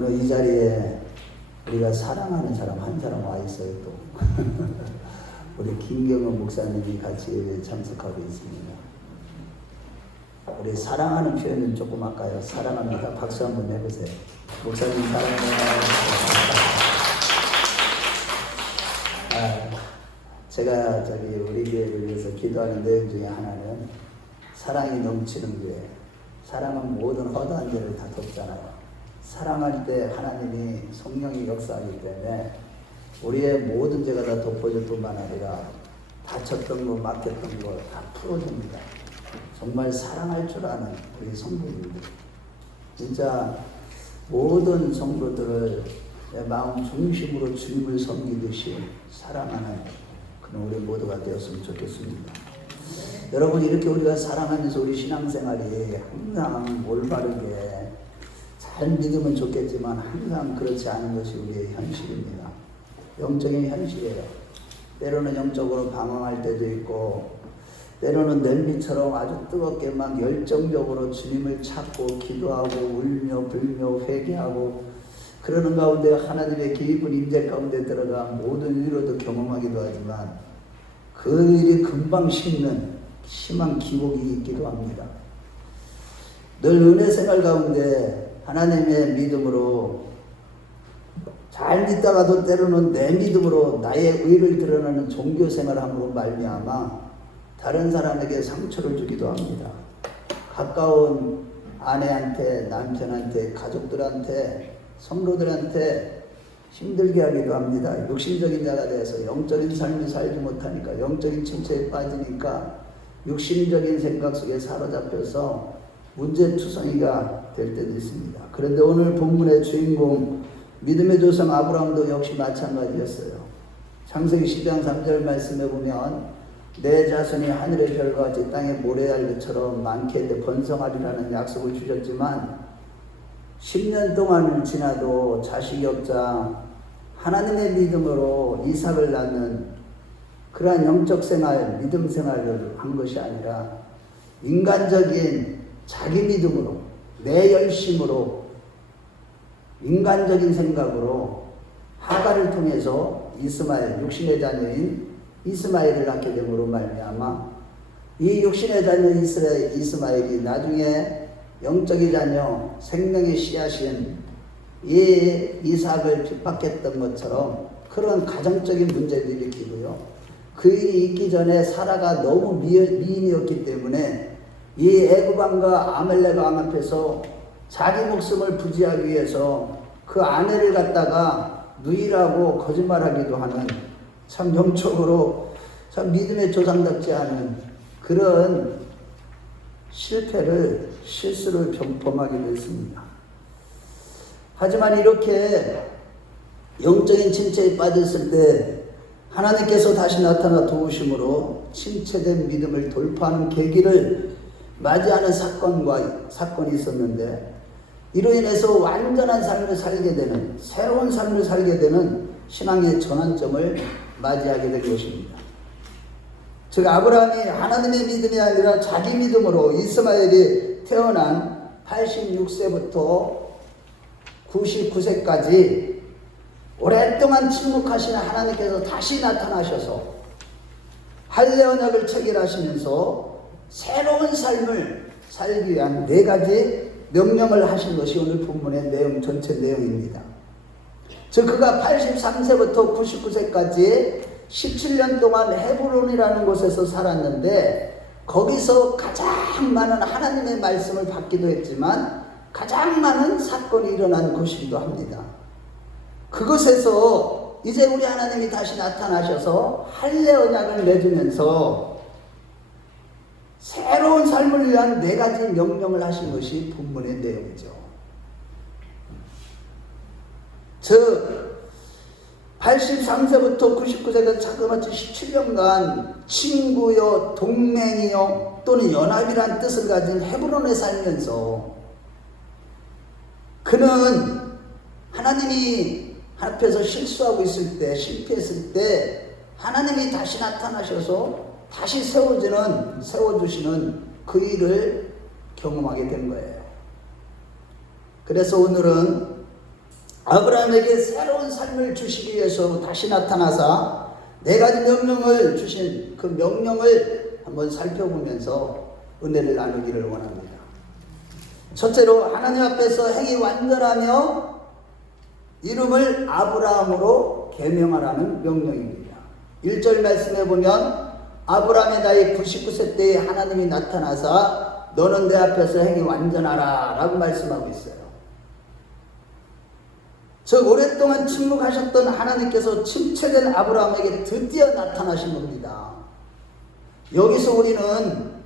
오늘 이 자리에 우리가 사랑하는 사람 한 사람 와 있어요. 또 우리 김경은 목사님이 같이 참석하고 있습니다. 우리 사랑하는 표현은 조금 아까요. 사랑합니다. 박수 한번 해보세요. 목사님 사랑해요. 제가 우리 교회를 위해서 기도하는 내용 중에 하나는 사랑이 넘치는 교회. 사랑은 모든 허다한 죄를 다 덮잖아요. 사랑할 때 하나님이 성령이 역사하기 때문에 우리의 모든 죄가 다 덮어질 뿐만 아니라 다쳤던 거, 막혔던 거 다 풀어줍니다. 정말 사랑할 줄 아는 우리 성도님들. 진짜 모든 성도들을 내 마음 중심으로 주님을 섬기듯이 사랑하는 그런 우리 모두가 되었으면 좋겠습니다. 여러분, 이렇게 우리가 사랑하면서 우리 신앙생활이 항상 올바르게 잘 믿으면 좋겠지만 항상 그렇지 않은 것이 우리의 현실입니다. 영적인 현실이에요. 때로는 영적으로 방황할 때도 있고, 때로는 냄비처럼 아주 뜨겁게 막 열정적으로 주님을 찾고 기도하고 울며 불며 회개하고 그러는 가운데 하나님의 깊은 임재 가운데 들어가 모든 위로도 경험하기도 하지만 그 일이 금방 식는 심한 기복이 있기도 합니다. 늘 은혜 생활 가운데 하나님의 믿음으로 잘 믿다가도 때로는 내 믿음으로 나의 의를 드러내는 종교 생활함으로 말미암아 다른 사람에게 상처를 주기도 합니다. 가까운 아내한테, 남편한테, 가족들한테, 성도들한테 힘들게 하기도 합니다. 육신적인 자가 돼서 영적인 삶을 살지 못하니까, 영적인 침체에 빠지니까 육신적인 생각 속에 사로잡혀서 문제투성이가 될 때도 있습니다. 그런데 오늘 본문의 주인공 믿음의 조상 아브라함도 역시 마찬가지였어요. 창세기 12장 3절 말씀에 보면 내 자손이 하늘의 별과 같이 땅의 모래알처럼 많게 번성하리라는 약속을 주셨지만 10년 동안을 지나도 자식이 없자 하나님의 믿음으로 이삭을 낳는 그러한 영적 생활, 믿음 생활을 한 것이 아니라 인간적인 자기 믿음으로, 내 열심으로, 인간적인 생각으로 하갈을 통해서 이스마엘, 육신의 자녀인 이스마엘을 낳게 됨으로 말미암아 이 육신의 자녀 이스마엘이 나중에 영적인 자녀, 생명의 씨앗인 이 이삭을 핍박했던 것처럼 그런 가정적인 문제를 일으키고요. 그 일이 있기 전에 사라가 너무 미인이었기 때문에 이 애굽왕과 아말렉 왕 앞에서 자기 목숨을 부지하기 위해서 그 아내를 갖다가 누이라고 거짓말하기도 하는 참 영적으로 참 믿음의 조상답지 않은 그런 실수를 범하기도 했습니다. 하지만 이렇게 영적인 침체에 빠졌을 때 하나님께서 다시 나타나 도우심으로 침체된 믿음을 돌파하는 계기를 맞이하는 사건이 있었는데 이로 인해서 완전한 삶을 살게 되는, 새로운 삶을 살게 되는 신앙의 전환점을 맞이하게 된 것입니다. 즉 아브라함이 하나님의 믿음이 아니라 자기 믿음으로 이스마엘이 태어난 86세부터 99세까지 오랫동안 침묵하시는 하나님께서 다시 나타나셔서 할례 언약을 체결하시면서 새로운 삶을 살기 위한 4가지 명령을 하신 것이 오늘 본문의 전체 내용입니다. 즉 그가 83세부터 99세까지 17년 동안 헤브론이라는 곳에서 살았는데 거기서 가장 많은 하나님의 말씀을 받기도 했지만 가장 많은 사건이 일어난 곳이기도 합니다. 그곳에서 이제 우리 하나님이 다시 나타나셔서 할례 언약을 맺으면서 새로운 삶을 위한 4가지 명령을 하신 것이 본문의 내용이죠. 즉 83세부터 99세까지 자그마치 17년간 친구요, 동맹이요 또는 연합이란 뜻을 가진 헤브론에 살면서 그는 하나님이 앞에서 실수하고 있을 때, 실패했을 때 하나님이 다시 나타나셔서 다시 세워주시는 그 일을 경험하게 된 거예요. 그래서 오늘은 아브라함에게 새로운 삶을 주시기 위해서 다시 나타나사 네 가지 명령을 주신 그 명령을 한번 살펴보면서 은혜를 나누기를 원합니다. 첫째로 하나님 앞에서 행이 완전하며 이름을 아브라함으로 계명하라는 명령입니다. 1절 말씀에 보면 아브라함의 나이 99세 때에 하나님이 나타나사 너는 내 앞에서 행이 완전하라 라고 말씀하고 있어요. 즉 오랫동안 침묵하셨던 하나님께서 침체된 아브라함에게 드디어 나타나신 겁니다. 여기서 우리는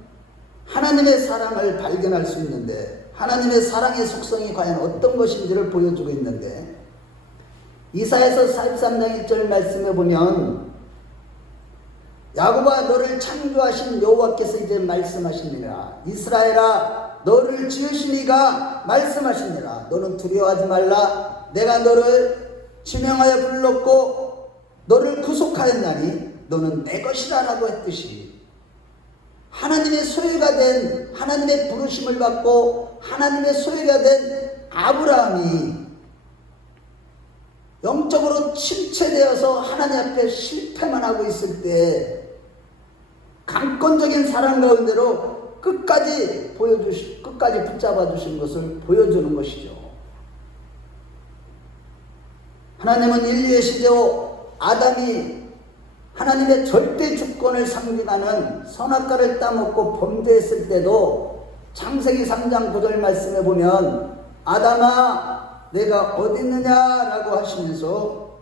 하나님의 사랑을 발견할 수 있는데 하나님의 사랑의 속성이 과연 어떤 것인지를 보여주고 있는데 이사야서 43장 1절 말씀에 보면 야곱아 너를 창조하신 여호와께서 이제 말씀하시니라. 이스라엘아 너를 지으신 이가 말씀하시니라. 너는 두려워하지 말라. 내가 너를 지명하여 불렀고 너를 구속하였나니 너는 내 것이라 라고 했듯이 하나님의 소유가 된 하나님의 부르심을 받고 하나님의 소유가 된 아브라함이 영적으로 침체되어서 하나님 앞에 실패만 하고 있을 때 강권적인 사랑 가운데로 끝까지 붙잡아 주신 것을 보여주는 것이죠. 하나님은 인류의 시대로 아담이 하나님의 절대 주권을 상징하는 선악과를 따먹고 범죄했을 때도 창세기 3장 9절 말씀에 보면 아담아 내가 어디 있느냐라고 하시면서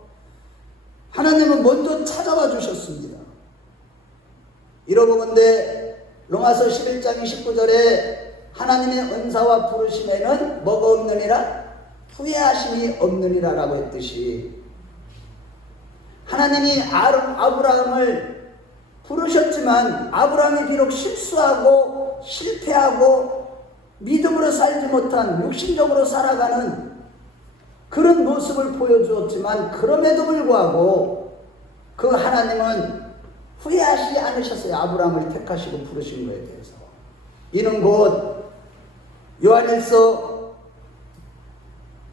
하나님은 먼저 찾아와 주셨습니다. 이러보건대 로마서 11장 29절에 하나님의 은사와 부르심에는 뭐가 없느니라? 후회하심이 없느니라 라고 했듯이 하나님이 아브라함을 부르셨지만 아브라함이 비록 실수하고 실패하고 믿음으로 살지 못한 육신적으로 살아가는 그런 모습을 보여주었지만 그럼에도 불구하고 그 하나님은 후회하시지 않으셨어요. 아브라함을 택하시고 부르신 것에 대해서. 이는 곧 요한일서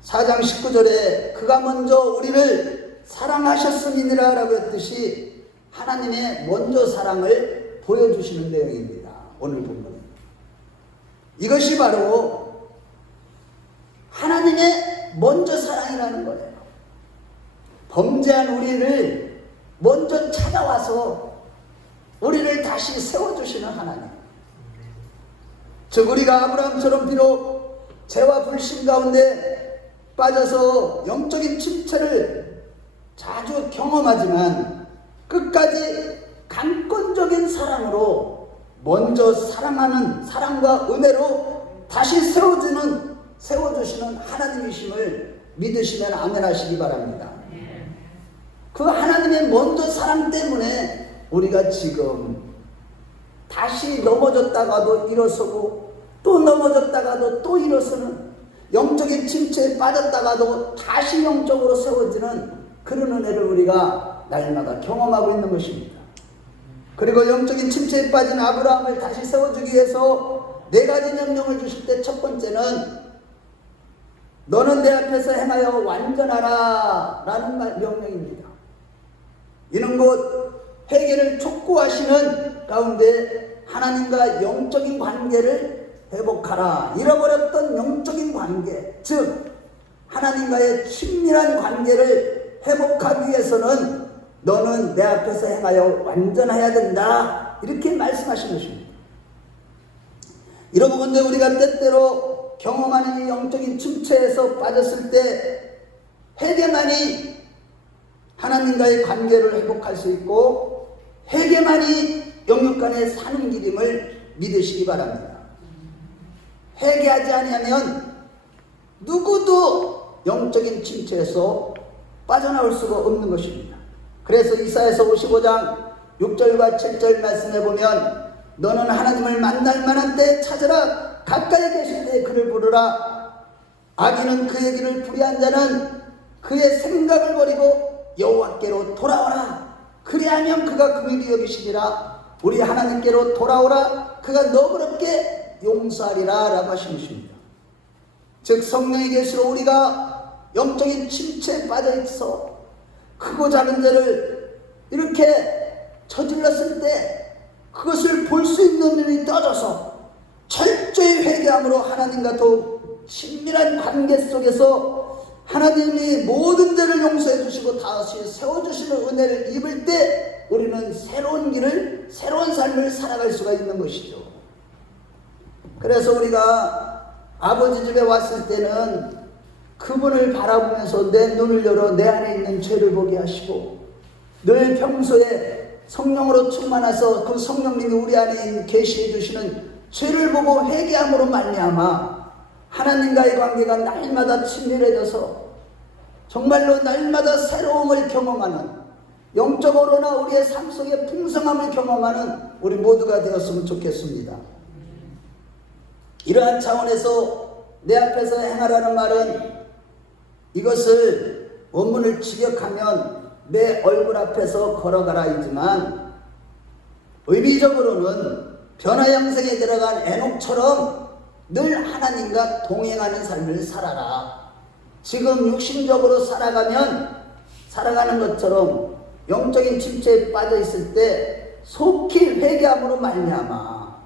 4장 19절에 그가 먼저 우리를 사랑하셨음이니라 라고 했듯이 하나님의 먼저 사랑을 보여주시는 내용입니다. 오늘 본문은. 이것이 바로 하나님의 먼저 사랑이라는 거예요. 범죄한 우리를 먼저 찾아와서 우리를 다시 세워주시는 하나님. 즉 우리가 아브라함처럼 비록 죄와 불신 가운데 빠져서 영적인 침체를 자주 경험하지만 끝까지 강권적인 사랑으로 먼저 사랑하는 사랑과 은혜로 다시 세워주시는 하나님이심을 믿으시면 아멘 하시기 바랍니다. 그 하나님의 먼저 사랑 때문에 우리가 지금 다시 넘어졌다가도 일어서고 또 넘어졌다가도 또 일어서는 영적인 침체에 빠졌다가도 다시 영적으로 세워지는 그런 은혜를 우리가 날마다 경험하고 있는 것입니다. 그리고 영적인 침체에 빠진 아브라함을 다시 세워주기 위해서 네 가지 명령을 주실 때 첫 번째는 너는 내 앞에서 행하여 완전하라 라는 명령입니다. 이는 곧 회개를 촉구하시는 가운데 하나님과 영적인 관계를 회복하라. 잃어버렸던 영적인 관계, 즉 하나님과의 친밀한 관계를 회복하기 위해서는 너는 내 앞에서 행하여 완전해야 된다. 이렇게 말씀하신 것입니다. 이러고본데 우리가 때때로 경험하는 이 영적인 침체에서 빠졌을 때 회개만이 하나님과의 관계를 회복할 수 있고 회개만이 영육 간의 사는 길임을 믿으시기 바랍니다. 회개하지 아니하면 누구도 영적인 침체에서 빠져나올 수가 없는 것입니다. 그래서 이사야서 55장 6절과 7절 말씀해 보면 너는 하나님을 만날 만한 때 찾으라. 가까이 계실 때 그를 부르라. 악인은 그의 길을 불의한 자는 그의 생각을 버리고 여호와께로 돌아오라. 그리하면 그가 긍휼히 여기시리라. 우리 하나님께로 돌아오라. 그가 너그럽게 용서하리라 라고 하신 것입니다. 즉 성령의 계시로 우리가 영적인 침체에 빠져 있어 크고 작은 죄를 이렇게 저질렀을 때 그것을 볼 수 있는 눈이 떠져서 철저히 회개함으로 하나님과 더욱 친밀한 관계 속에서 하나님이 모든 죄를 용서해 주시고 다시 세워주시는 은혜를 입을 때 우리는 새로운 길을, 새로운 삶을 살아갈 수가 있는 것이죠. 그래서 우리가 아버지 집에 왔을 때는 그분을 바라보면서 내 눈을 열어 내 안에 있는 죄를 보게 하시고, 늘 평소에 성령으로 충만해서 그 성령님이 우리 안에 계시해 주시는 죄를 보고 회개함으로 말미암아 하나님과의 관계가 날마다 친밀해져서 정말로 날마다 새로움을 경험하는, 영적으로나 우리의 삶 속에 풍성함을 경험하는 우리 모두가 되었으면 좋겠습니다. 이러한 차원에서 내 앞에서 행하라는 말은, 이것을 원문을 직역하면 내 얼굴 앞에서 걸어가라이지만, 의미적으로는 변화 양생에 들어간 에녹처럼 늘 하나님과 동행하는 삶을 살아라. 지금 육신적으로 살아가는 것처럼 영적인 침체에 빠져 있을 때 속히 회개함으로 말미암아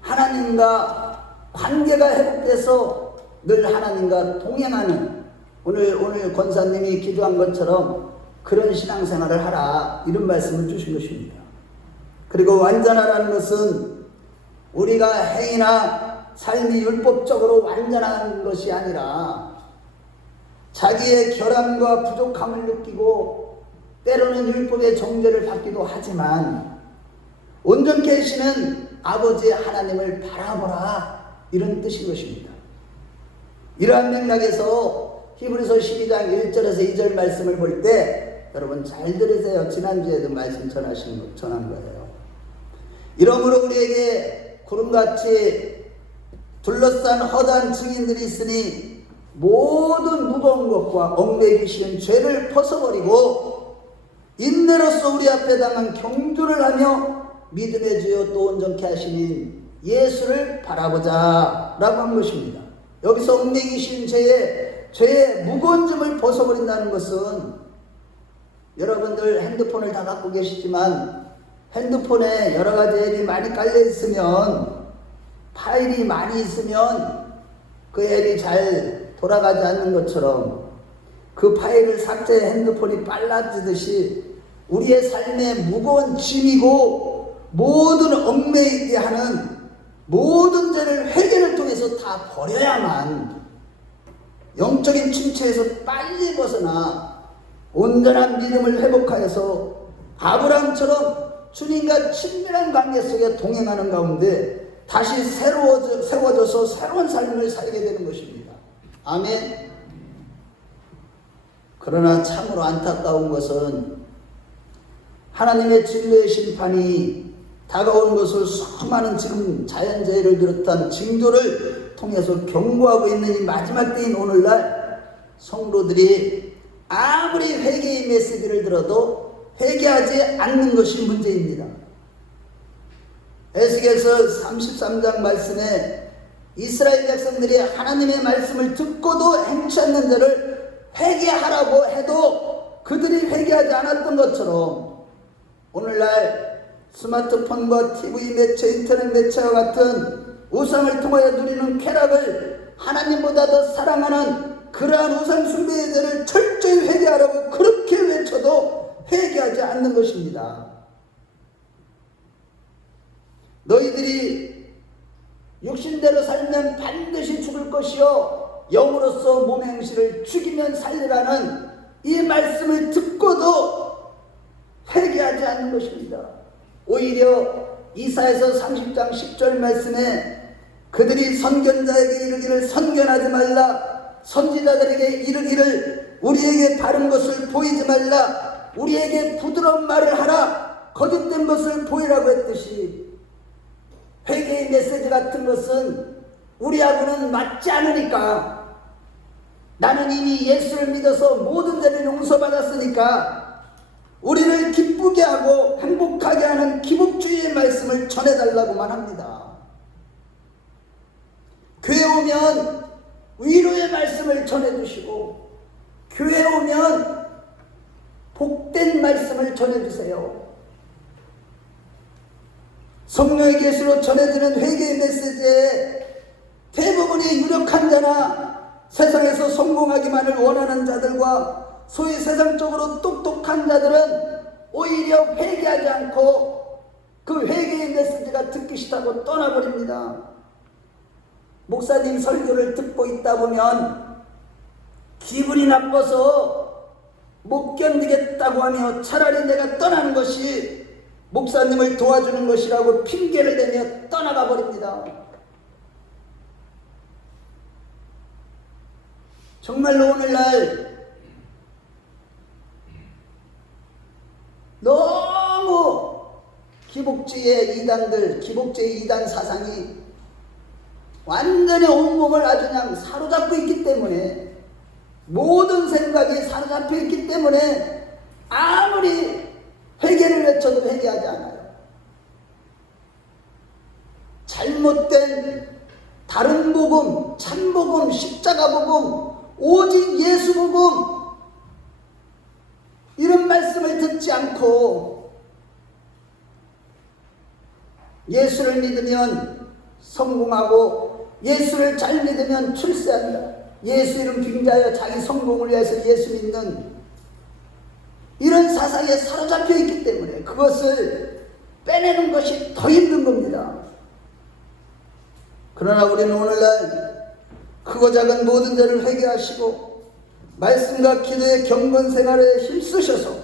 하나님과 관계가 회복돼서 늘 하나님과 동행하는, 오늘 권사님이 기도한 것처럼 그런 신앙생활을 하라, 이런 말씀을 주신 것입니다. 그리고 완전하라는 것은 우리가 행위나 삶이 율법적으로 완전한 것이 아니라 자기의 결함과 부족함을 느끼고 때로는 율법의 정죄를 받기도 하지만 온전케 하시는 아버지 하나님을 바라보라, 이런 뜻인 것입니다. 이러한 맥락에서 히브리서 12장 1절에서 2절 말씀을 볼 때 여러분 잘 들으세요. 지난주에도 말씀 전한 거예요. 이러므로 우리에게 구름같이 둘러싼 허다한 증인들이 있으니 모든 무거운 것과 얽매이기 쉬운 죄를 벗어버리고 인내로서 우리 앞에 당한 경주를 하며 믿음의 주여 또 온전케 하시는 예수를 바라보자 라고 한 것입니다. 여기서 얽매이기 쉬운 죄의 무거운 짐을 벗어버린다는 것은, 여러분들 핸드폰을 다 갖고 계시지만 핸드폰에 여러 가지 앱이 많이 깔려 있으면, 파일이 많이 있으면 그 앱이 잘 돌아가지 않는 것처럼 그 파일을 삭제해 핸드폰이 빨라지듯이 우리의 삶의 무거운 짐이고 모든 얽매이게 하는 모든 죄를 회개를 통해서 다 버려야만 영적인 침체에서 빨리 벗어나 온전한 믿음을 회복하여서 아브라함처럼 주님과 친밀한 관계 속에 동행하는 가운데 다시 세워져서 새로운 삶을 살게 되는 것입니다. 아멘. 그러나 참으로 안타까운 것은 하나님의 진리의 심판이 다가오는 것을 수많은 지금 자연재해를 비롯한 징조를 통해서 경고하고 있는 이 마지막 때인 오늘날 성도들이 아무리 회개의 메시지를 들어도 회개하지 않는 것이 문제입니다. 에스겔서 33장 말씀에 이스라엘 백성들이 하나님의 말씀을 듣고도 행치 않는 자를 회개하라고 해도 그들이 회개하지 않았던 것처럼 오늘날 스마트폰과 TV 매체, 인터넷 매체와 같은 우상을 통하여 누리는 쾌락을 하나님보다 더 사랑하는 그러한 우상 숭배의 죄를 철저히 회개하라고 그렇게 외쳐도 회개하지 않는 것입니다. 너희들이 육신대로 살면 반드시 죽을 것이요 영으로서 몸의 행실을 죽이면 살리라는 이 말씀을 듣고도 회개하지 않는 것입니다. 오히려 이사야서 30장 10절 말씀에 그들이 선견자에게 이르기를 선견하지 말라, 선지자들에게 이르기를 우리에게 바른 것을 보이지 말라, 우리에게 부드러운 말을 하라, 거짓된 것을 보이라고 했듯이 회개의 메시지 같은 것은 우리하고는 맞지 않으니까, 나는 이미 예수를 믿어서 모든 죄를 용서받았으니까 우리를 기쁘게 하고 행복하게 하는 기복주의의 말씀을 전해달라고만 합니다. 교회 오면 위로의 말씀을 전해주시고, 교회에 오면 복된 말씀을 전해주세요. 성령의 계시로 전해지는 회개의 메시지에 대부분이 유력한 자나 세상에서 성공하기만을 원하는 자들과 소위 세상적으로 똑똑한 자들은 오히려 회개하지 않고 그 회개의 메시지가 듣기 싫다고 떠나버립니다. 목사님 설교를 듣고 있다 보면 기분이 나빠서 못 견디겠다고 하며 차라리 내가 떠나는 것이 목사님을 도와주는 것이라고 핑계를 대며 떠나가 버립니다. 정말로 오늘날 너무 기복주의의 이단들, 기복주의 이단 사상이 완전히 온몸을 아주 그냥 사로잡고 있기 때문에, 모든 생각이 사로잡혀 있기 때문에 아무리 회개를 외쳐도 회개하지 않아요. 잘못된 다른 복음, 참복음, 십자가 복음, 오직 예수 복음, 이런 말씀을 듣지 않고 예수를 믿으면 성공하고 예수를 잘 믿으면 출세한다, 예수 이름 빙자하여 자기 성공을 위해서 예수 믿는 이런 사상에 사로잡혀 있기 때문에 그것을 빼내는 것이 더 힘든 겁니다. 그러나 우리는 오늘날 크고 작은 모든 죄를 회개하시고 말씀과 기도의 경건 생활에 힘쓰셔서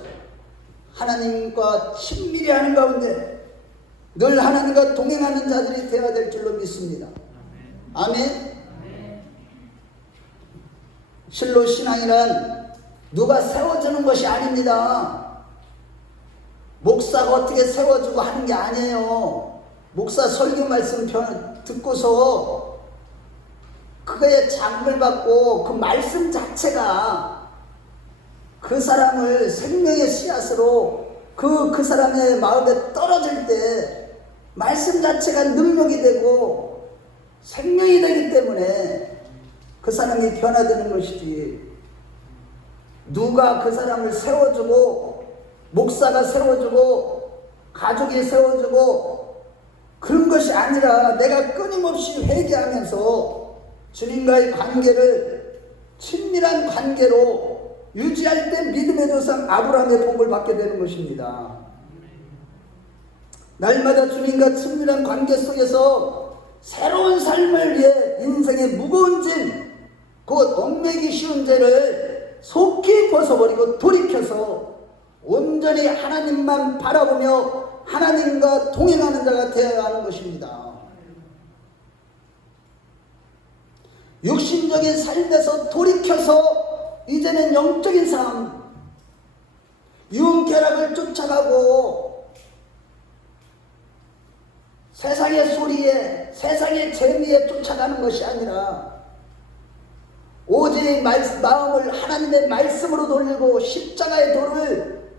하나님과 친밀히 하는 가운데 늘 하나님과 동행하는 자들이 되어야 될 줄로 믿습니다. 아멘. 실로 신앙이란 누가 세워주는 것이 아닙니다. 목사가 어떻게 세워주고 하는 게 아니에요. 목사 설교 말씀 듣고서 그거에 장을 받고 그 말씀 자체가 그 사람을 생명의 씨앗으로 그 사람의 마음에 떨어질 때 말씀 자체가 능력이 되고 생명이 되기 때문에 그 사람이 변화되는 것이지, 누가 그 사람을 세워주고 목사가 세워주고 가족이 세워주고 그런 것이 아니라 내가 끊임없이 회개하면서 주님과의 관계를 친밀한 관계로 유지할 때 믿음의 조상 아브라함의 복을 받게 되는 것입니다. 날마다 주님과 친밀한 관계 속에서 새로운 삶을 위해 인생의 무거운 짐, 곧 얽매기 쉬운 죄를 속히 벗어버리고 돌이켜서 온전히 하나님만 바라보며 하나님과 동행하는 자가 되어야 하는 것입니다. 육신적인 삶에서 돌이켜서 이제는 영적인 삶, 유흥쾌락을 쫓아가고 세상의 소리에, 세상의 재미에 쫓아가는 것이 아니라 오직 마음을 하나님의 말씀으로 돌리고 십자가의 도를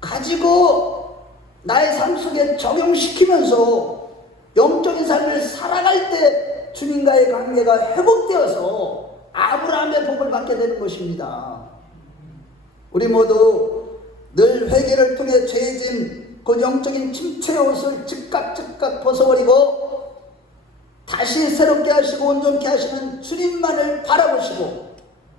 가지고 나의 삶 속에 적용시키면서 영적인 삶을 살아갈 때 주님과의 관계가 회복되어서 아브라함의 복을 받게 되는 것입니다. 우리 모두 늘 회개를 통해 죄짐, 그 영적인 침체의 옷을 즉각 벗어버리고 다시 새롭게 하시고 온전케 하시는 주님만을 바라보시고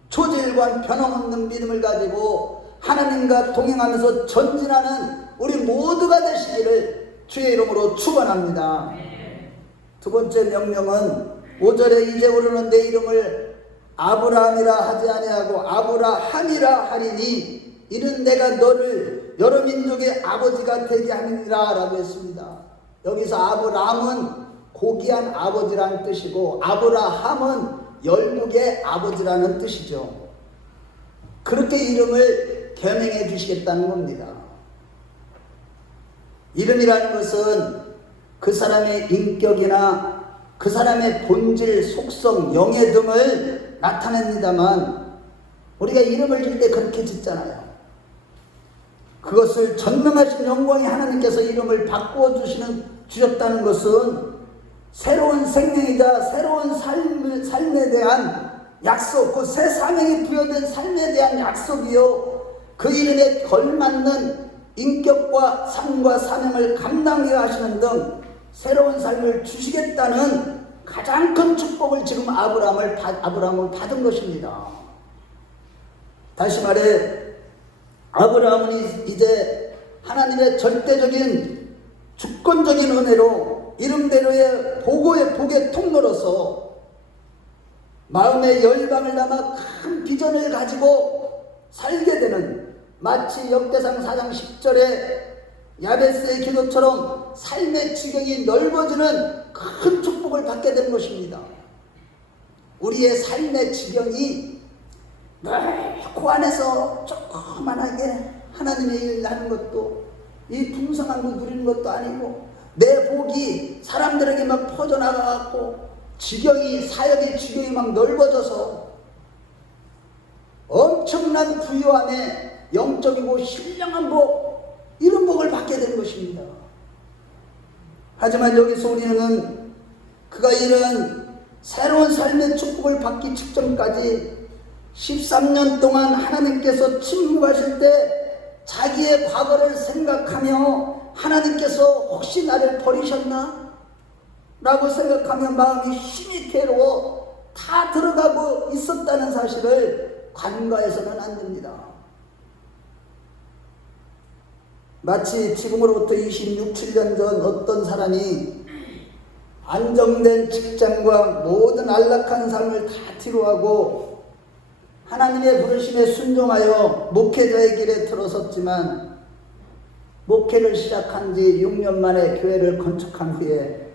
초지일관 변함없는 믿음을 가지고 하나님과 동행하면서 전진하는 우리 모두가 되시기를 주의 이름으로 축원합니다. 두 번째 명령은 5절에 이제 오르는 내 이름을 아브라함이라 하지 아니하고 아브라함이라 하리니 이는 내가 너를 여러 민족의 아버지가 되게 하느니라 라고 했습니다. 여기서 아브라함은 고귀한 아버지라는 뜻이고 아브라함은 열국의 아버지라는 뜻이죠. 그렇게 이름을 개명해 주시겠다는 겁니다. 이름이라는 것은 그 사람의 인격이나 그 사람의 본질, 속성, 영예 등을 나타냅니다만 우리가 이름을 줄 때 그렇게 짓잖아요. 그것을 전능하신 영광의 하나님께서 이름을 바꾸어 주셨다는 것은 새로운 생명이자 새로운 삶을 삶에 대한 약속, 그 새 사명이 부여된 삶에 대한 약속이요, 그 이름에 걸맞는 인격과 삶과 사명을 감당해야 하시는 등 새로운 삶을 주시겠다는 가장 큰 축복을 지금 아브라함은 받은 것입니다. 다시 말해 아브라함은 이제 하나님의 절대적인 주권적인 은혜로 이름대로의 복의 통로로서 마음의 열방을 담아 큰 비전을 가지고 살게 되는, 마치 역대상 4장 10절에 야베스의 기도처럼 삶의 지경이 넓어지는 큰 축복을 받게 된 것입니다. 우리의 삶의 지경이 그 안에서 조그만하게 하나님의 일을 하는 것도, 이 풍성한 거 누리는 것도 아니고, 내 복이 사람들에게 막 퍼져나가고 지경이, 사역의 지경이 막 넓어져서 엄청난 부유함에 영적이고 신령한 복, 이런 복을 받게 된 것입니다. 하지만 여기서 우리는 그가 이런 새로운 삶의 축복을 받기 직전까지 13년 동안 하나님께서 침묵하실 때 자기의 과거를 생각하며 하나님께서 혹시 나를 버리셨나? 라고 생각하며 마음이 힘이 괴로워 다 들어가고 있었다는 사실을 간과해서는 안 됩니다. 마치 지금으로부터 26, 7년 전 어떤 사람이 안정된 직장과 모든 안락한 삶을 다 뒤로하고 하나님의 부르심에 순종하여 목회자의 길에 들어섰지만, 목회를 시작한 지 6년 만에 교회를 건축한 후에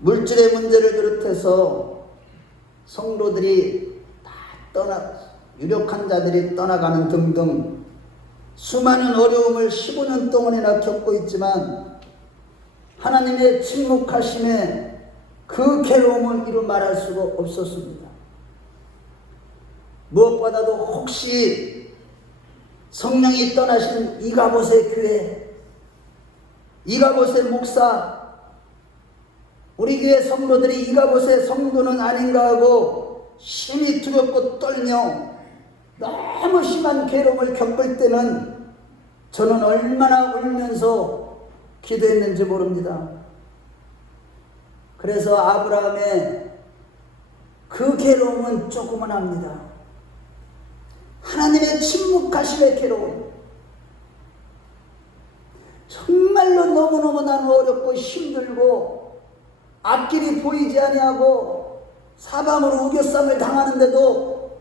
물질의 문제를 비롯해서 성도들이 다 유력한 자들이 떠나가는 등등 수많은 어려움을 15년 동안이나 겪고 있지만, 하나님의 침묵하심에 그 괴로움을 이루 말할 수가 없었습니다. 무엇보다도 혹시 성령이 떠나신 이가봇의 교회, 이가봇의 목사, 우리 교회 성도들이 이가봇의 성도는 아닌가 하고 심히 두렵고 떨며 너무 심한 괴로움을 겪을 때는 저는 얼마나 울면서 기도했는지 모릅니다. 그래서 아브라함의 그 괴로움은 조금은 합니다. 하나님의 침묵하심의 괴로움, 정말로 너무너무 나는 어렵고 힘들고 앞길이 보이지 아니하고 사방으로 우겨쌈을 당하는데도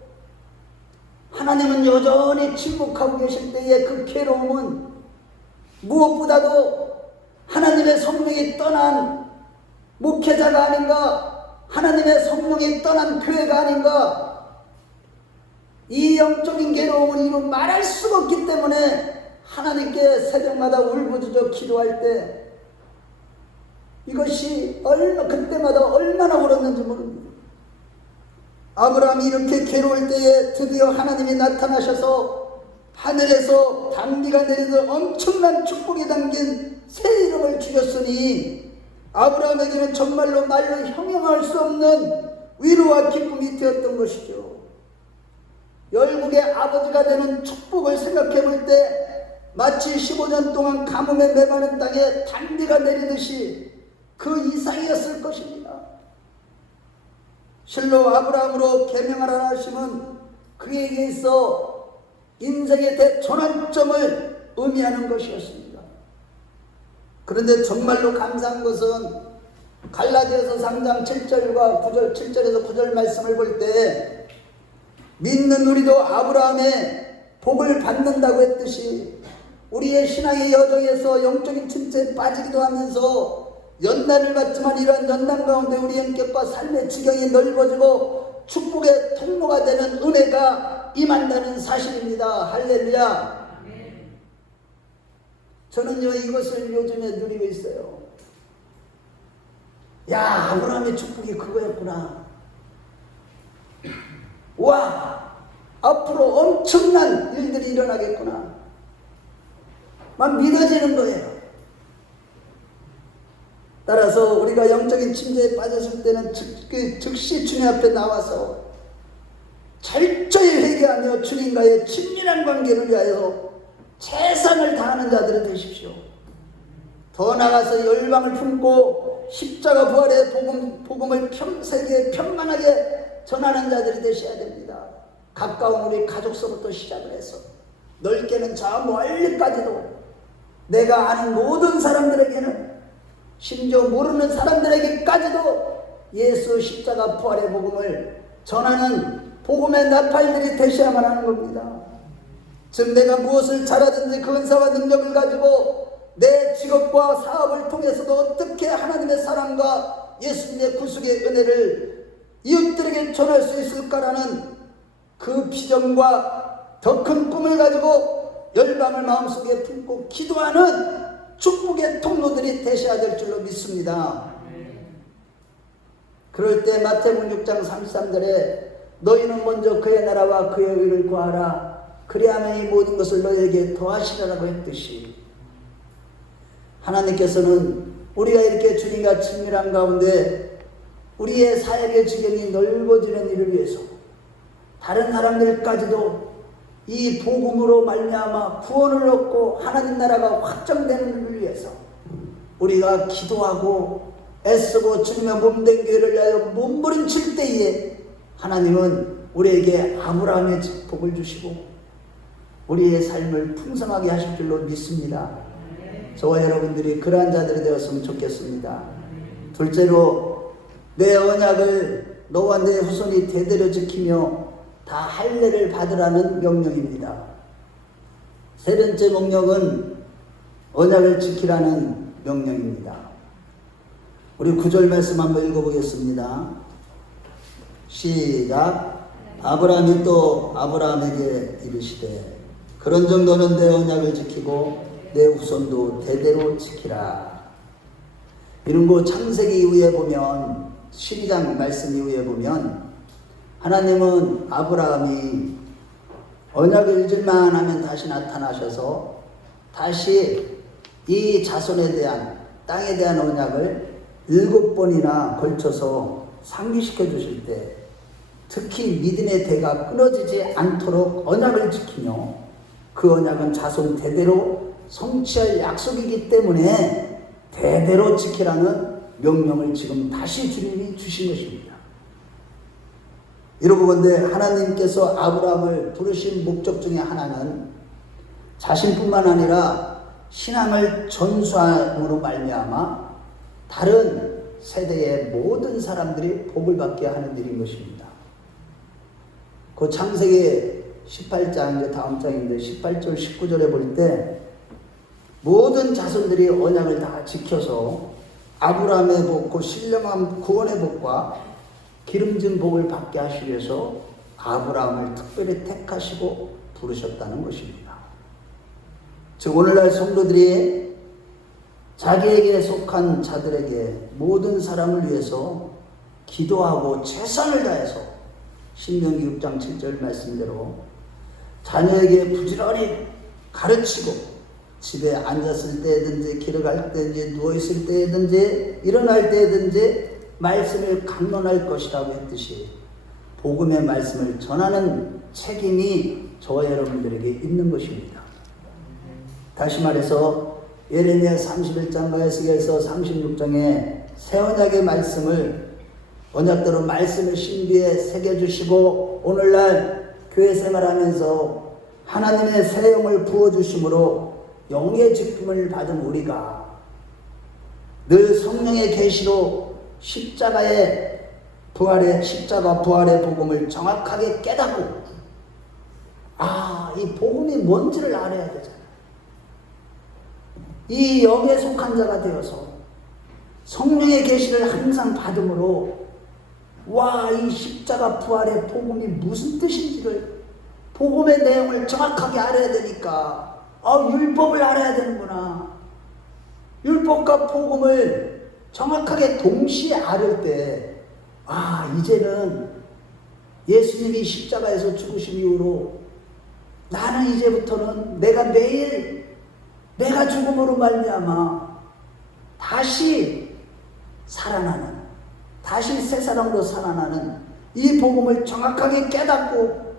하나님은 여전히 침묵하고 계실 때의 그 괴로움은 무엇보다도 하나님의 성령이 떠난 목회자가 아닌가, 하나님의 성령이 떠난 교회가 아닌가, 이 영적인 괴로움을 이루 말할 수가 없기 때문에 하나님께 새벽마다 울부짖어 기도할 때 이것이 그때마다 얼마나 울었는지 모릅니다. 아브라함이 이렇게 괴로울 때에 드디어 하나님이 나타나셔서 하늘에서 단비가 내리는 엄청난 축복이 담긴 새 이름을 주셨으니 아브라함에게는 정말로 말로 형용할 수 없는 위로와 기쁨이 되었던 것이죠. 열국의 아버지가 되는 축복을 생각해 볼 때 마치 15년 동안 가뭄에 메마른 땅에 단비가 내리듯이 그 이상이었을 것입니다. 실로 아브라함으로 계명하라 하심은 그에게 있어 인생의 대전환점을 의미하는 것이었습니다. 그런데 정말로 감사한 것은 갈라디아서 3장 7절과 9절, 7절에서 9절 말씀을 볼 때 믿는 우리도 아브라함의 복을 받는다고 했듯이 우리의 신앙의 여정에서 영적인 침체에 빠지기도 하면서 연단을 받지만 이러한 연단 가운데 우리 인격과 삶의 지경이 넓어지고 축복의 통로가 되는 은혜가 임한다는 사실입니다. 할렐루야. 저는요 이것을 요즘에 누리고 있어요. 야, 아브라함의 축복이 그거였구나. 와, 앞으로 엄청난 일들이 일어나겠구나. 막 믿어지는 거예요. 따라서 우리가 영적인 침체에 빠졌을 때는 즉시 주님 앞에 나와서 철저히 회개하며 주님과의 친밀한 관계를 위하여 최선을 다하는 자들이 되십시오. 더 나아가서 열방을 품고 십자가 부활의 복음을 세계에 편만하게 전하는 자들이 되셔야 됩니다. 가까운 우리 가족서부터 시작을 해서 넓게는 저 멀리까지도 내가 아는 모든 사람들에게는, 심지어 모르는 사람들에게까지도 예수 십자가 부활의 복음을 전하는 복음의 나팔들이 되셔야만 하는 겁니다. 즉 내가 무엇을 잘하든지 그 은사와 능력을 가지고 내 직업과 사업을 통해서도 어떻게 하나님의 사랑과 예수님의 구속의 은혜를 이웃들에게 전할 수 있을까라는 그 비전과 더 큰 꿈을 가지고 열방을 마음속에 품고 기도하는 축복의 통로들이 되셔야 될 줄로 믿습니다. 그럴 때 마태복음 6장 33절에 너희는 먼저 그의 나라와 그의 의를 구하라 그리하면 이 모든 것을 너희에게 더하시리라고 했듯이, 하나님께서는 우리가 이렇게 주님과 친밀한 가운데 우리의 사역의 지경이 넓어지는 일을 위해서 다른 사람들까지도 이 복음으로 말미암아 구원을 얻고 하나님 나라가 확정되는 일을 위해서 우리가 기도하고 애쓰고 주님의 몸된 교회를 위하여 몸부림칠 때에 하나님은 우리에게 아브라함의 축복을 주시고 우리의 삶을 풍성하게 하실 줄로 믿습니다. 저와 여러분들이 그러한 자들이 되었으면 좋겠습니다. 둘째로, 내 언약을 너와 내 후손이 대대로 지키며 다 할례를 받으라는 명령입니다. 세 번째 명령은 언약을 지키라는 명령입니다. 우리 9절 말씀 한번 읽어보겠습니다. 시작. 아브라함이 또 아브라함에게 이르시되 그런즉 너는 내 언약을 지키고 내 후손도 대대로 지키라. 이런 거 창세기 이후에 보면, 12장 말씀 이후에 보면 하나님은 아브라함이 언약을 잊을만 하면 다시 나타나셔서 다시 이 자손에 대한, 땅에 대한 언약을 7번이나 걸쳐서 상기시켜 주실 때 특히 믿음의 대가 끊어지지 않도록 언약을 지키며 그 언약은 자손 대대로 성취할 약속이기 때문에 대대로 지키라는 명령을 지금 다시 주님이 주신 것입니다. 이러고 본데 하나님께서 아브라함을 부르신 목적 중에 하나는 자신뿐만 아니라 신앙을 전수함으로 말미암아 다른 세대의 모든 사람들이 복을 받게 하는 일인 것입니다. 그 창세기 18장, 이제 다음 장인데 18절 19절에 볼 때 모든 자손들이 언약을 다 지켜서 아브라함의 복, 그 신령한 구원의 복과 기름진 복을 받게 하시기 위해서 아브라함을 특별히 택하시고 부르셨다는 것입니다. 즉 오늘날 성도들이 자기에게 속한 자들에게 모든 사람을 위해서 기도하고 최선을 다해서 신명기 6장 7절 말씀대로 자녀에게 부지런히 가르치고 집에 앉았을 때든지 길을 갈 때든지 누워있을 때든지 일어날 때든지 말씀을 강론할 것이라고 했듯이 복음의 말씀을 전하는 책임이 저와 여러분들에게 있는 것입니다. 다시 말해서 예레미야 31장과 에스겔서 36장의 새 언약의 말씀을 언약대로 말씀을 신비에 새겨주시고 오늘날 교회 생활하면서 하나님의 새 영을 부어주심으로 영의 직분을 받은 우리가 늘 성령의 계시로 십자가 부활의 복음을 정확하게 깨닫고 이 복음이 뭔지를 알아야 되잖아요. 이 영에 속한 자가 되어서 성령의 계시를 항상 받음으로 이 십자가 부활의 복음이 무슨 뜻인지를 복음의 내용을 정확하게 알아야 되니까 율법을 알아야 되는구나. 율법과 복음을 정확하게 동시에 알을 때 이제는 예수님이 십자가에서 죽으신 이후로 나는 이제부터는 내가 매일 내가 죽음으로 말미암아 다시 살아나는, 다시 새 사람으로 살아나는 이 복음을 정확하게 깨닫고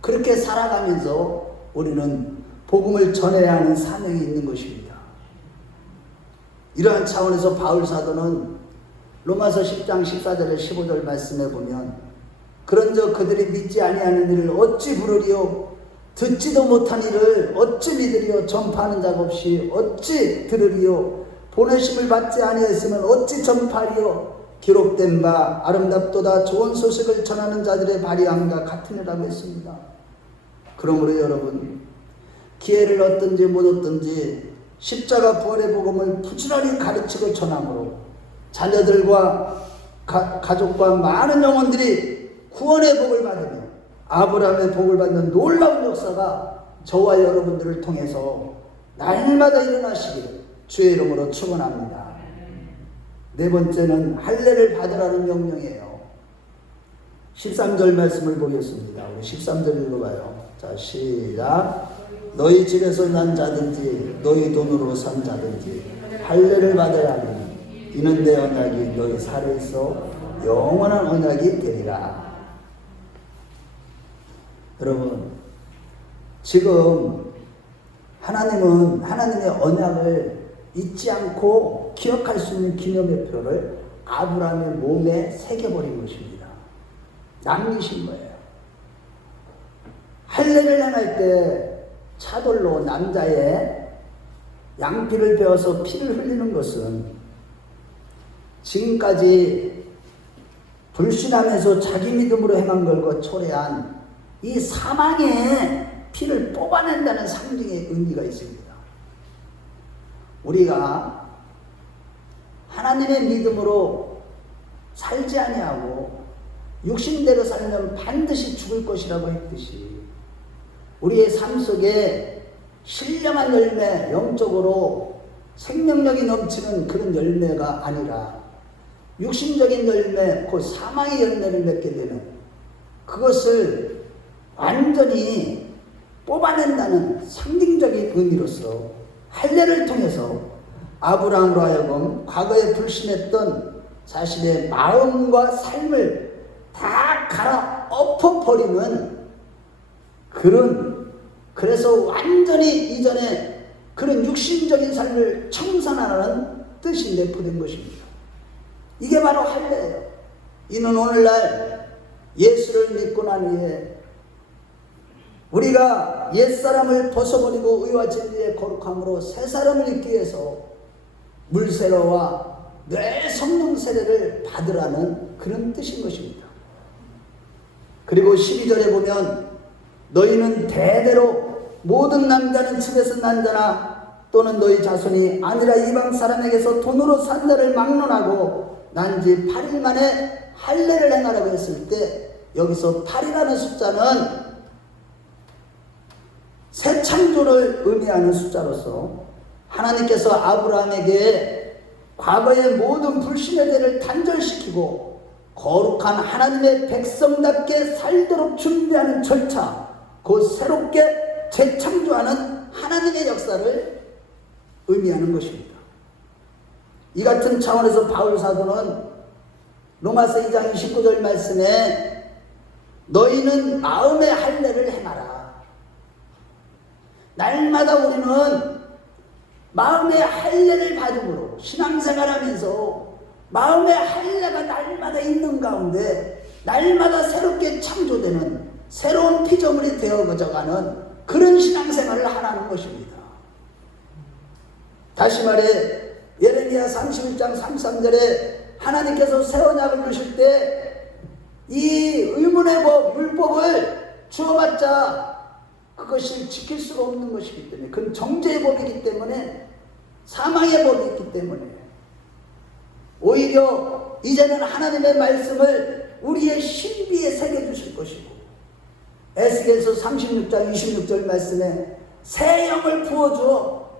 그렇게 살아가면서 우리는 복음을 전해야 하는 사명이 있는 것입니다. 이러한 차원에서 바울 사도는 로마서 10장 14절에 15절 말씀에 보면 그런저 그들이 믿지 아니하는 일을 어찌 부르리요 듣지도 못한 일을 어찌 믿으리요 전파하는 자가 없이 어찌 들으리요 보내심을 받지 아니했으면 어찌 전파하리요 기록된 바 아름답도다 좋은 소식을 전하는 자들의 발의함과 같으니라고 했습니다. 그러므로 여러분 기회를 얻든지 못 얻든지 십자가 부활의 복음을 부지런히 가르치고 전함으로 자녀들과 가족과 많은 영혼들이 구원의 복을 받으며 아브라함의 복을 받는 놀라운 역사가 저와 여러분들을 통해서 날마다 일어나시기를 주의 이름으로 축원합니다. 네 번째는 할례를 받으라는 명령이에요. 13절 말씀을 보겠습니다. 우리 13절 읽어봐요. 자, 시작. 너희 집에서 난 자든지 너희 돈으로 산 자든지 할례를 받아야 하니 이는 내 언약이 너희 살에서 영원한 언약이 되리라. 여러분, 지금 하나님은 하나님의 언약을 잊지 않고 기억할 수 있는 기념의 표를 아브라함의 몸에 새겨버린 것입니다. 남기신 거예요. 할례를 행할 때 차돌로 남자의 양피를 베어서 피를 흘리는 것은 지금까지 불신하면서 자기 믿음으로 행한 것과 초래한 이 사망의 피를 뽑아낸다는 상징의 의미가 있습니다. 우리가 하나님의 믿음으로 살지 아니하고 육신대로 살면 반드시 죽을 것이라고 했듯이 우리의 삶 속에 신령한 열매, 영적으로 생명력이 넘치는 그런 열매가 아니라 육신적인 열매, 그 사망의 열매를 맺게 되는 그것을 완전히 뽑아낸다는 상징적인 의미로서 할례를 통해서 아브라함으로 하여금 과거에 불신했던 자신의 마음과 삶을 다 갈아 엎어버리는 그래서 완전히 이전에 그런 육신적인 삶을 청산하라는 뜻이 내포된 것입니다. 이게 바로 할례예요. 이는 오늘날 예수를 믿고 난 후에 우리가 옛사람을 벗어버리고 의와 진리의 거룩함으로 새사람을 입기 위해서 물세례와 뇌 성령 세례를 받으라는 그런 뜻인 것입니다. 그리고 12절에 보면 너희는 대대로 모든 남자는 집에서 난 자나 또는 너희 자손이 아니라 이방 사람에게서 돈으로 산 자를 막론하고 난 지 8일 만에 할례를 행하라고 했을 때 여기서 8이라는 숫자는 새 창조를 의미하는 숫자로서 하나님께서 아브라함에게 과거의 모든 불신의 죄를 단절시키고 거룩한 하나님의 백성답게 살도록 준비하는 절차, 곧 새롭게 재창조하는 하나님의 역사를 의미하는 것입니다. 이 같은 차원에서 바울 사도는 로마서 2장 29절 말씀에 너희는 마음의 할례를 행하라. 날마다 우리는 마음의 할례를 받음으로 신앙생활하면서 마음의 할례가 날마다 있는 가운데 날마다 새롭게 창조되는 새로운 피조물이 되어가는 그런 신앙생활을 하라는 것입니다. 다시 말해 예레미야 31장 33절에 하나님께서 새 언약을 주실 때 이 의문의 법, 율법을 주어봤자 그것이 지킬 수가 없는 것이기 때문에 그건 정죄의 법이기 때문에 사망의 법이 있기 때문에 오히려 이제는 하나님의 말씀을 우리의 신비에 새겨주실 것이고 에스겔서 36장 26절 말씀에 새 영을 부어주어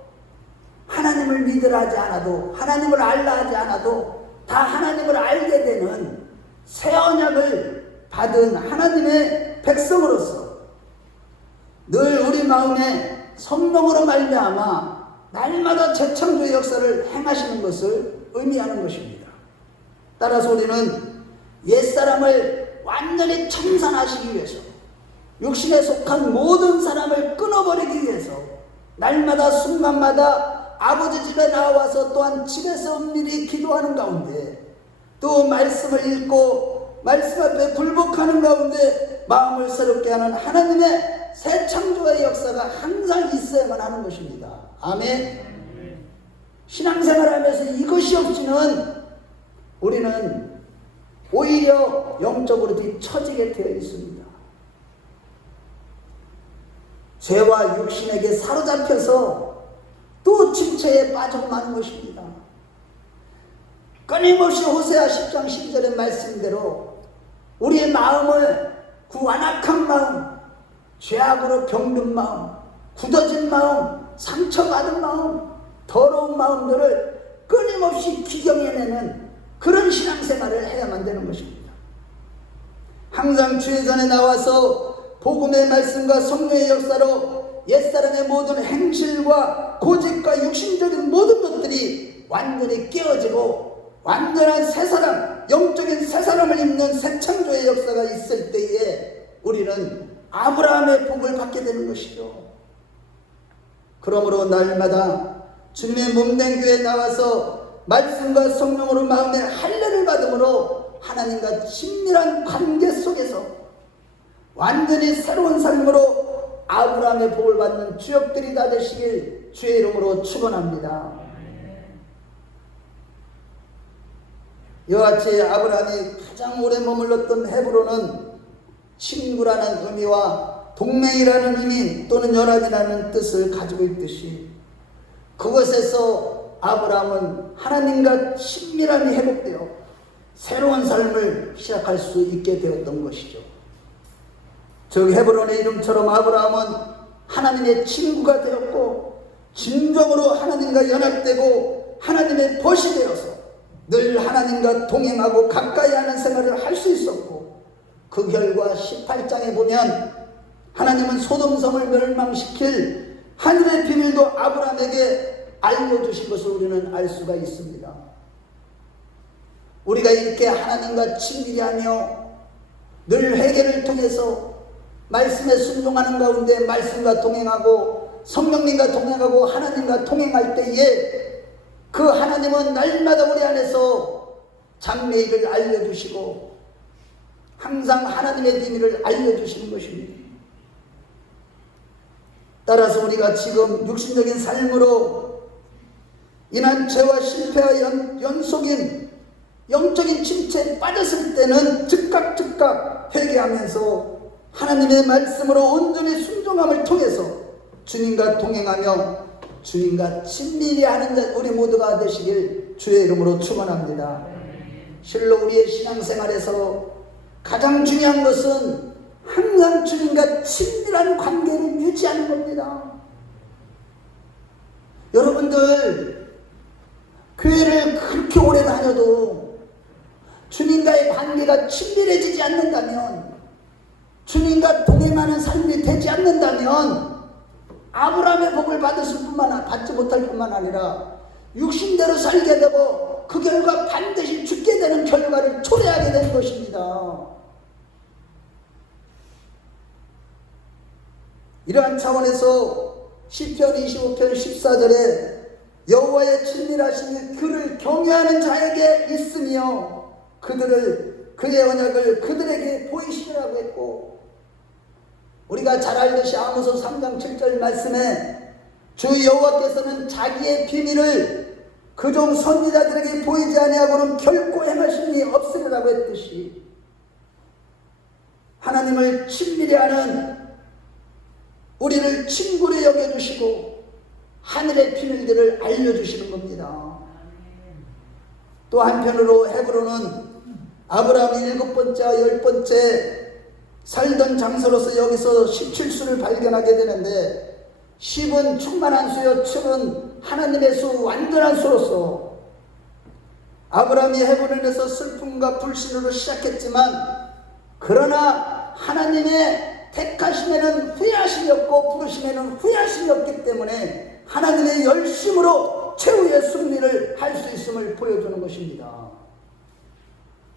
하나님을 믿으라 하지 않아도 하나님을 알라 하지 않아도 다 하나님을 알게 되는 새 언약을 받은 하나님의 백성으로서 늘 우리 마음에 성령으로 말미암아 날마다 재창조의 역사를 행하시는 것을 의미하는 것입니다. 따라서 우리는 옛사람을 완전히 청산하시기 위해서, 육신에 속한 모든 사람을 끊어버리기 위해서 날마다 순간마다 아버지 집에 나와서 또한 집에서 은밀히 기도하는 가운데, 또 말씀을 읽고 말씀 앞에 굴복하는 가운데 마음을 새롭게 하는 하나님의 새 창조의 역사가 항상 있어야만 하는 것입니다. 아멘. 신앙생활하면서 이것이 없이는 우리는 오히려 영적으로 뒤처지게 되어 있습니다. 죄와 육신에게 사로잡혀서 또 침체에 빠져가는 것입니다. 끊임없이 호세아 10장 12절의 말씀대로 우리의 마음을, 그 완악한 마음, 죄악으로 병든 마음, 굳어진 마음, 상처받은 마음, 더러운 마음들을 끊임없이 기경해내는 그런 신앙생활을 해야만 되는 것입니다. 항상 주의 전에 나와서 복음의 말씀과 성령의 역사로 옛사람의 모든 행실과 고집과 육신적인 모든 것들이 완전히 깨어지고 완전한 새 사람, 영적인 새 사람을 입는 새 창조의 역사가 있을 때에 우리는 아브라함의 복을 받게 되는 것이죠. 그러므로 날마다 주님의 몸된 교회에 나와서 말씀과 성령으로 마음의 할례를 받음으로 하나님과 친밀한 관계 속에서 완전히 새로운 삶으로 아브라함의 복을 받는 주역들이 다 되시길 주의 이름으로 축원합니다. 이와 같이 아브라함이 가장 오래 머물렀던 헤브론은 친구라는 의미와 동맹이라는 의미 또는 연합이라는 뜻을 가지고 있듯이, 그것에서 아브라함은 하나님과 친밀함이 회복되어 새로운 삶을 시작할 수 있게 되었던 것이죠. 즉 헤브론의 이름처럼 아브라함은 하나님의 친구가 되었고, 진정으로 하나님과 연합되고 하나님의 벗이 되어서 늘 하나님과 동행하고 가까이 하는 생활을 할 수 있었고, 그 결과 18장에 보면 하나님은 소돔성을 멸망시킬 하늘의 비밀도 아브라함에게 알려주신 것을 우리는 알 수가 있습니다. 우리가 이렇게 하나님과 친밀히 하며 늘 회개를 통해서 말씀에 순종하는 가운데 말씀과 동행하고 성령님과 동행하고 하나님과 동행할 때에 그 하나님은 날마다 우리 안에서 장래의 일을 알려주시고 항상 하나님의 비밀을 알려주시는 것입니다. 따라서 우리가 지금 육신적인 삶으로 인한 죄와 실패와 연속인 영적인 침체에 빠졌을 때는 즉각 회개하면서 하나님의 말씀으로 온전히 순종함을 통해서 주님과 동행하며 주님과 친밀히 하는 자 우리 모두가 되시길 주의 이름으로 축원합니다. 실로 우리의 신앙생활에서 가장 중요한 것은 항상 주님과 친밀한 관계를 유지하는 겁니다. 여러분들 교회를 그렇게 오래 다녀도 주님과의 관계가 친밀해지지 않는다면, 주님과 동행하는 삶이 되지 않는다면 아브라함의 복을 받지 못할 뿐만 아니라 육신대로 살게 되고 그 결과 반드시 죽게 되는 결과를 초래하게 되는 것입니다. 이러한 차원에서 시편 25편 14절에 여호와의 친밀하심이 그를 경외하는 자에게 있으며 그의 언약을 그들에게 보이시라고 했고, 우리가 잘 알듯이 아모스 3장 7절 말씀에 주 여호와께서는 자기의 비밀을 그 종 선지자들에게 보이지 아니하고는 결코 행하실 일이 없으리라고 했듯이, 하나님을 친밀히 하는 우리를 친구로 여겨주시고 하늘의 비밀들을 알려주시는 겁니다. 또 한편으로 헤브론은 아브라함이 7번째와 10번째 살던 장소로서 여기서 17수를 발견하게 되는데, 10은 충만한 수요 7은 하나님의 수 완전한 수로서 아브라함이 헤브론에서 슬픔과 불신으로 시작했지만, 그러나 하나님의 택하심에는 후회하심이 없고 부르심에는 후회하심이 없기 때문에 하나님의 열심으로 최후의 승리를 할 수 있음을 보여주는 것입니다.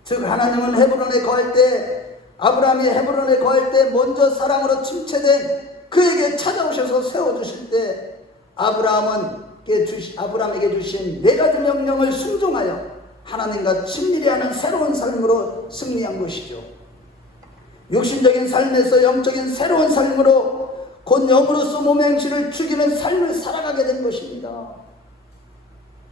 즉 하나님은 헤브론에 거할 때, 아브라함이 헤브론에 거할 때 먼저 사랑으로 침체된 그에게 찾아오셔서 세워주실 때 아브라함에게 주신 4가지 명령을 순종하여 하나님과 친밀히 하는 새로운 삶으로 승리한 것이죠. 육신적인 삶에서 영적인 새로운 삶으로 곧 영으로서 몸의 행실을 죽이는 삶을 살아가게 된 것입니다.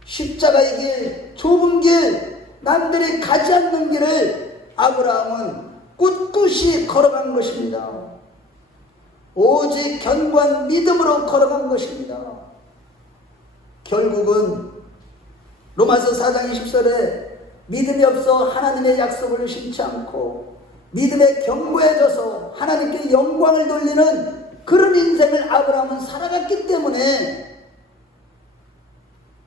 십자가의 길, 좁은 길, 남들이 가지 않는 길을 아브라함은 꿋꿋이 걸어간 것입니다. 오직 견고한 믿음으로 걸어간 것입니다. 결국은 로마서 4장 20절에 믿음이 없어 하나님의 약속을 심지 않고 믿음에 견고해져서 하나님께 영광을 돌리는 그런 인생을 아브라함은 살아갔기 때문에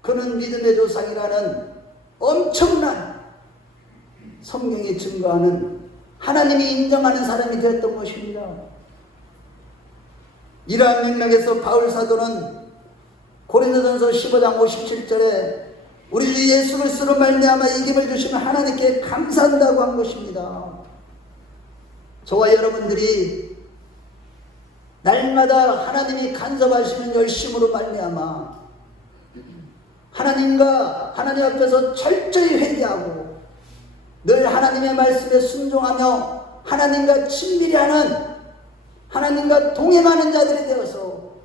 그는 믿음의 조상이라는 엄청난 성경이 증거하는 하나님이 인정하는 사람이 되었던 것입니다. 이러한 맥락에서 바울 사도는 고린도전서 15장 57절에 우리 주 예수 그리스도로 말미암아 이김을 주시는 하나님께 감사한다고 한 것입니다. 저와 여러분들이 날마다 하나님이 간섭하시는 열심으로 말미암아 하나님 앞에서 철저히 회개하고 늘 하나님의 말씀에 순종하며 하나님과 친밀히 하는, 하나님과 동행하는 자들이 되어서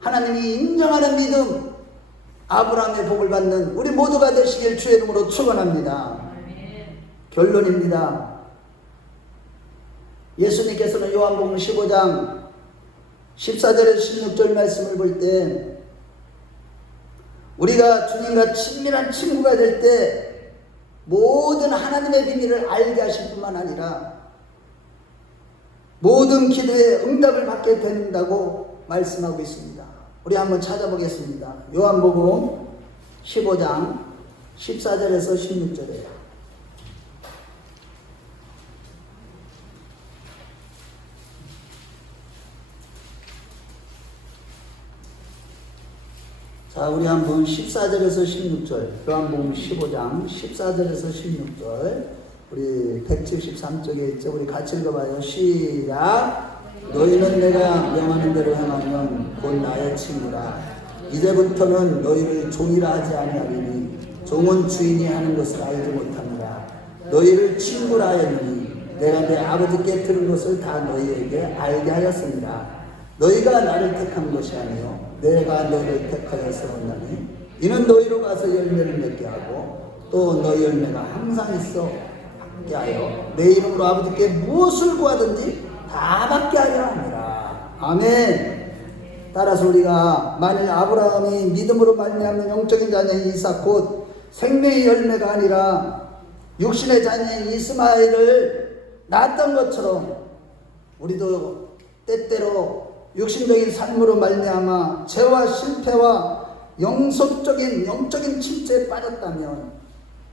하나님이 인정하는 믿음, 아브라함의 복을 받는 우리 모두가 되시길 주의 이름으로 축원합니다. 결론입니다. 예수님께서는 요한복음 15장 14절에서 16절 말씀을 볼 때 우리가 주님과 친밀한 친구가 될 때 모든 하나님의 비밀을 알게 하실 뿐만 아니라 모든 기도에 응답을 받게 된다고 말씀하고 있습니다. 우리 한번 찾아보겠습니다. 요한복음 15장 14절에서 16절이에요. 자, 우리 한번 14절에서 16절, 요한복음 15장 14절에서 16절, 우리 173쪽에 있죠. 우리 같이 읽어봐요. 시작. 너희는 내가 명하는 대로 행하면 곧 나의 친구라. 이제부터는 너희를 종이라 하지 아니하리니 종은 주인이 하는 것을 알지 못하느라. 너희를 친구라 하였느니 내가 내 아버지께 들은 것을 다 너희에게 알게 하였습니다. 너희가 나를 택한 것이 아니요 내가 너희를 택하여 세웠나니 이는 너희로 가서 열매를 맺게 하고 또 너희 열매가 항상 있어 받게 하여 내 이름으로 아버지께 무엇을 구하든지 다 받게 하려 하니라. 아멘. 따라서 우리가 만일 아브라함이 믿음으로 말미암는 영적인 자녀인 이삭 곧 생명의 열매가 아니라 육신의 자녀인 이스마엘을 낳았던 것처럼 우리도 때때로 육신적인 삶으로 말미암아 죄와 실패와 영속적인 영적인 침체에 빠졌다면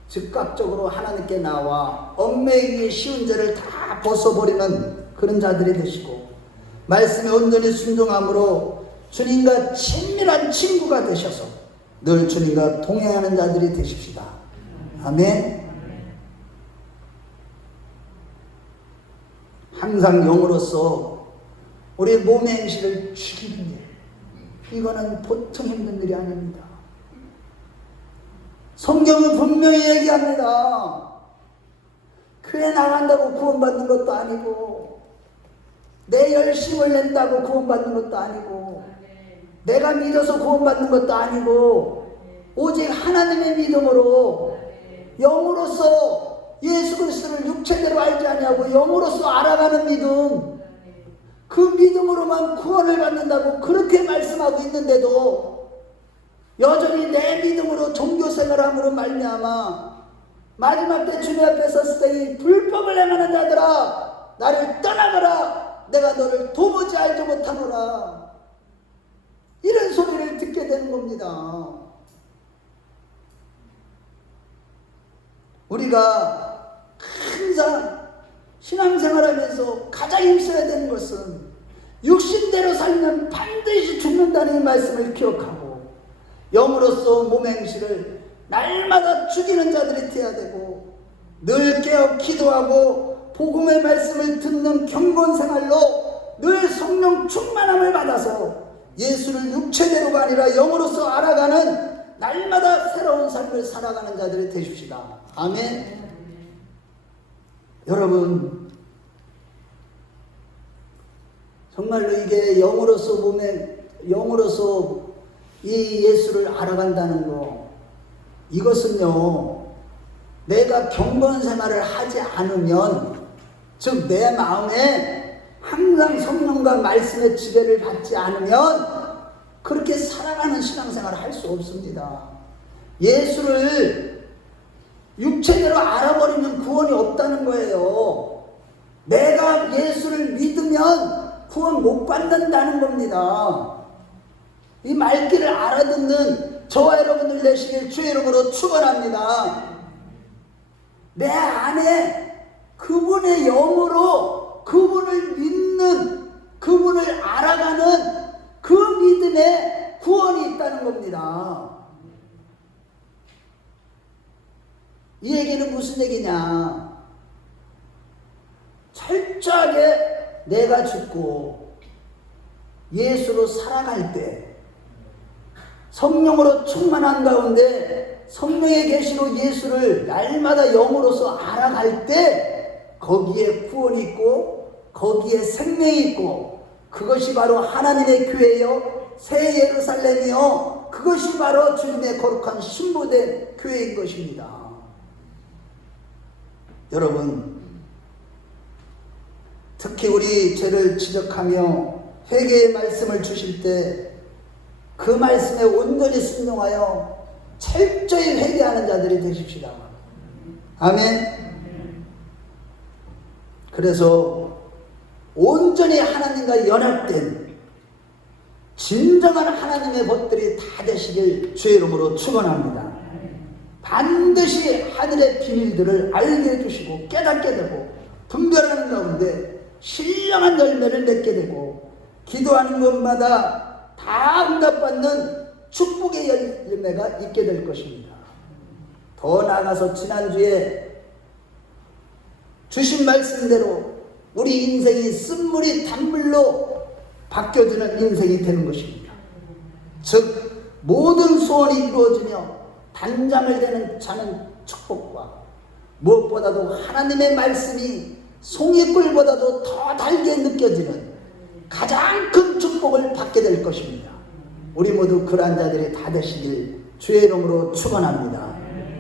즉각적으로 하나님께 나와 얽매이기 쉬운 죄를 다 벗어버리는 그런 자들이 되시고 말씀에 온전히 순종함으로 주님과 친밀한 친구가 되셔서 늘 주님과 동행하는 자들이 되십시다. 아멘. 항상 영으로서 우리 몸의 행실을 죽이는 일, 이거는 보통 힘든 일이 아닙니다. 성경은 분명히 얘기합니다. 교회 나간다고 구원받는 것도 아니고 내 열심을 낸다고 구원받는 것도 아니고 내가 믿어서 구원받는 것도 아니고 오직 하나님의 믿음으로 영으로서 예수 그리스도를 육체대로 알지 아니하고 영으로서 알아가는 믿음, 그 믿음으로만 구원을 받는다고 그렇게 말씀하고 있는데도 여전히 내 믿음으로 종교생활함으로 말미암아 마지막 때 주님 앞에 섰을 때 이 불법을 행하는 자들아 나를 떠나가라 내가 너를 도무지 알지 못하노라 이런 소리를 듣게 되는 겁니다. 우리가 항상 신앙생활하면서 가장 힘써야 되는 것은 육신대로 살면 반드시 죽는다는 말씀을 기억하고 영으로서 몸의 행실을 날마다 죽이는 자들이 되어야 되고 늘 깨어 기도하고 복음의 말씀을 듣는 경건 생활로 늘 성령 충만함을 받아서 예수를 육체대로가 아니라 영으로서 알아가는 날마다 새로운 삶을 살아가는 자들이 되십시다. 아멘. 여러분, 정말로 이게 영으로서 이 예수를 알아간다는 거, 이것은요, 내가 경건 생활을 하지 않으면, 즉 내 마음에 항상 성령과 말씀의 지배를 받지 않으면 그렇게 살아가는 신앙생활을 할 수 없습니다. 예수를 육체대로 알아버리면 구원이 없다는 거예요. 내가 예수를 믿으면 구원 못 받는다는 겁니다. 이 말귀를 알아듣는 저와 여러분들 되시길 주의 이름으로 축원합니다. 내 안에 그분의 영으로 그분을 믿는, 그분을 알아가는 그 믿음에 구원이 있다는 겁니다. 이 얘기는 무슨 얘기냐? 철저하게 내가 죽고 예수로 살아갈 때, 성령으로 충만한 가운데 성령의 계시로 예수를 날마다 영으로서 알아갈 때 거기에 구원이 있고 거기에 생명이 있고, 그것이 바로 하나님의 교회요 새 예루살렘이요, 그것이 바로 주님의 거룩한 신부된 교회인 것입니다. 여러분, 특히 우리 죄를 지적하며 회개의 말씀을 주실 때 그 말씀에 온전히 순종하여 철저히 회개하는 자들이 되십시다. 아멘. 그래서 온전히 하나님과 연합된 진정한 하나님의 법들이 다 되시길 주의 이름으로 축원합니다. 반드시 하늘의 비밀들을 알게 해주시고 깨닫게 되고 분별하는 가운데 신령한 열매를 맺게 되고 기도하는 것마다 다 응답받는 축복의 열매가 있게 될 것입니다. 더 나아가서 지난주에 주신 말씀대로 우리 인생이 쓴물이 단물로 바뀌어지는 인생이 되는 것입니다. 즉 모든 소원이 이루어지며 단잠을 자는 축복과 무엇보다도 하나님의 말씀이 송이꿀보다도 더 달게 느껴지는 가장 큰 축복을 받게 될 것입니다. 우리 모두 그러한 자들이 다 되시길 주의 이름으로 축원합니다.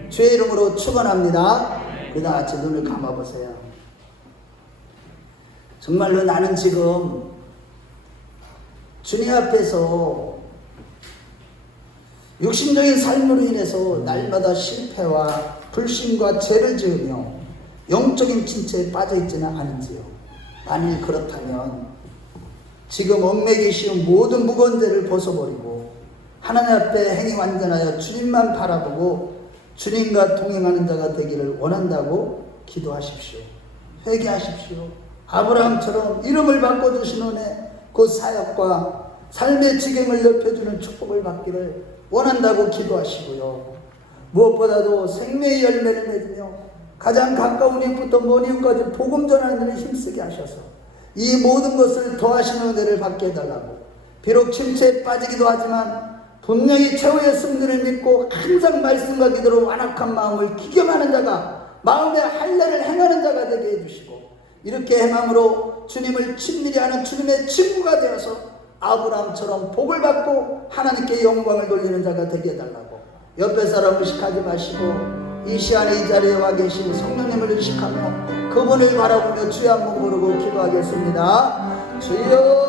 주의 이름으로 축원합니다. 그다 같이 눈을 감아보세요. 정말로 나는 지금 주님 앞에서 육신적인 삶으로 인해서 날마다 실패와 불신과 죄를 지으며 영적인 침체에 빠져있지는 않은지요? 만일 그렇다면 지금 얽매기 쉬운 모든 무거운 죄를 벗어버리고 하나님 앞에 행위 완전하여 주님만 바라보고 주님과 동행하는 자가 되기를 원한다고 기도하십시오. 회개하십시오. 아브라함처럼 이름을 바꿔주신 은혜, 그 사역과 삶의 지경을 넓혀주는 축복을 받기를 원한다고 기도하시고요. 무엇보다도 생명의 열매를 맺으며 가장 가까운 이웃부터 먼 이웃까지 복음 전하는 일에 힘쓰게 하셔서 이 모든 것을 더하시는 은혜를 받게 해달라고, 비록 침체에 빠지기도 하지만 분명히 최후의 승리를 믿고 항상 말씀과 기도로 완악한 마음을 기경하는 자가, 마음의 할례를 행하는 자가 되게 해주시고, 이렇게 행함으로 주님을 친밀히 하는 주님의 친구가 되어서 아브라함처럼 복을 받고 하나님께 영광을 돌리는 자가 되게 해달라고, 옆에 사람 의식하지 마시고 이 시간에 이 자리에 와 계신 성령님을 의식하며 그분을 바라보며 주의 한번 부르고 기도하겠습니다. 주여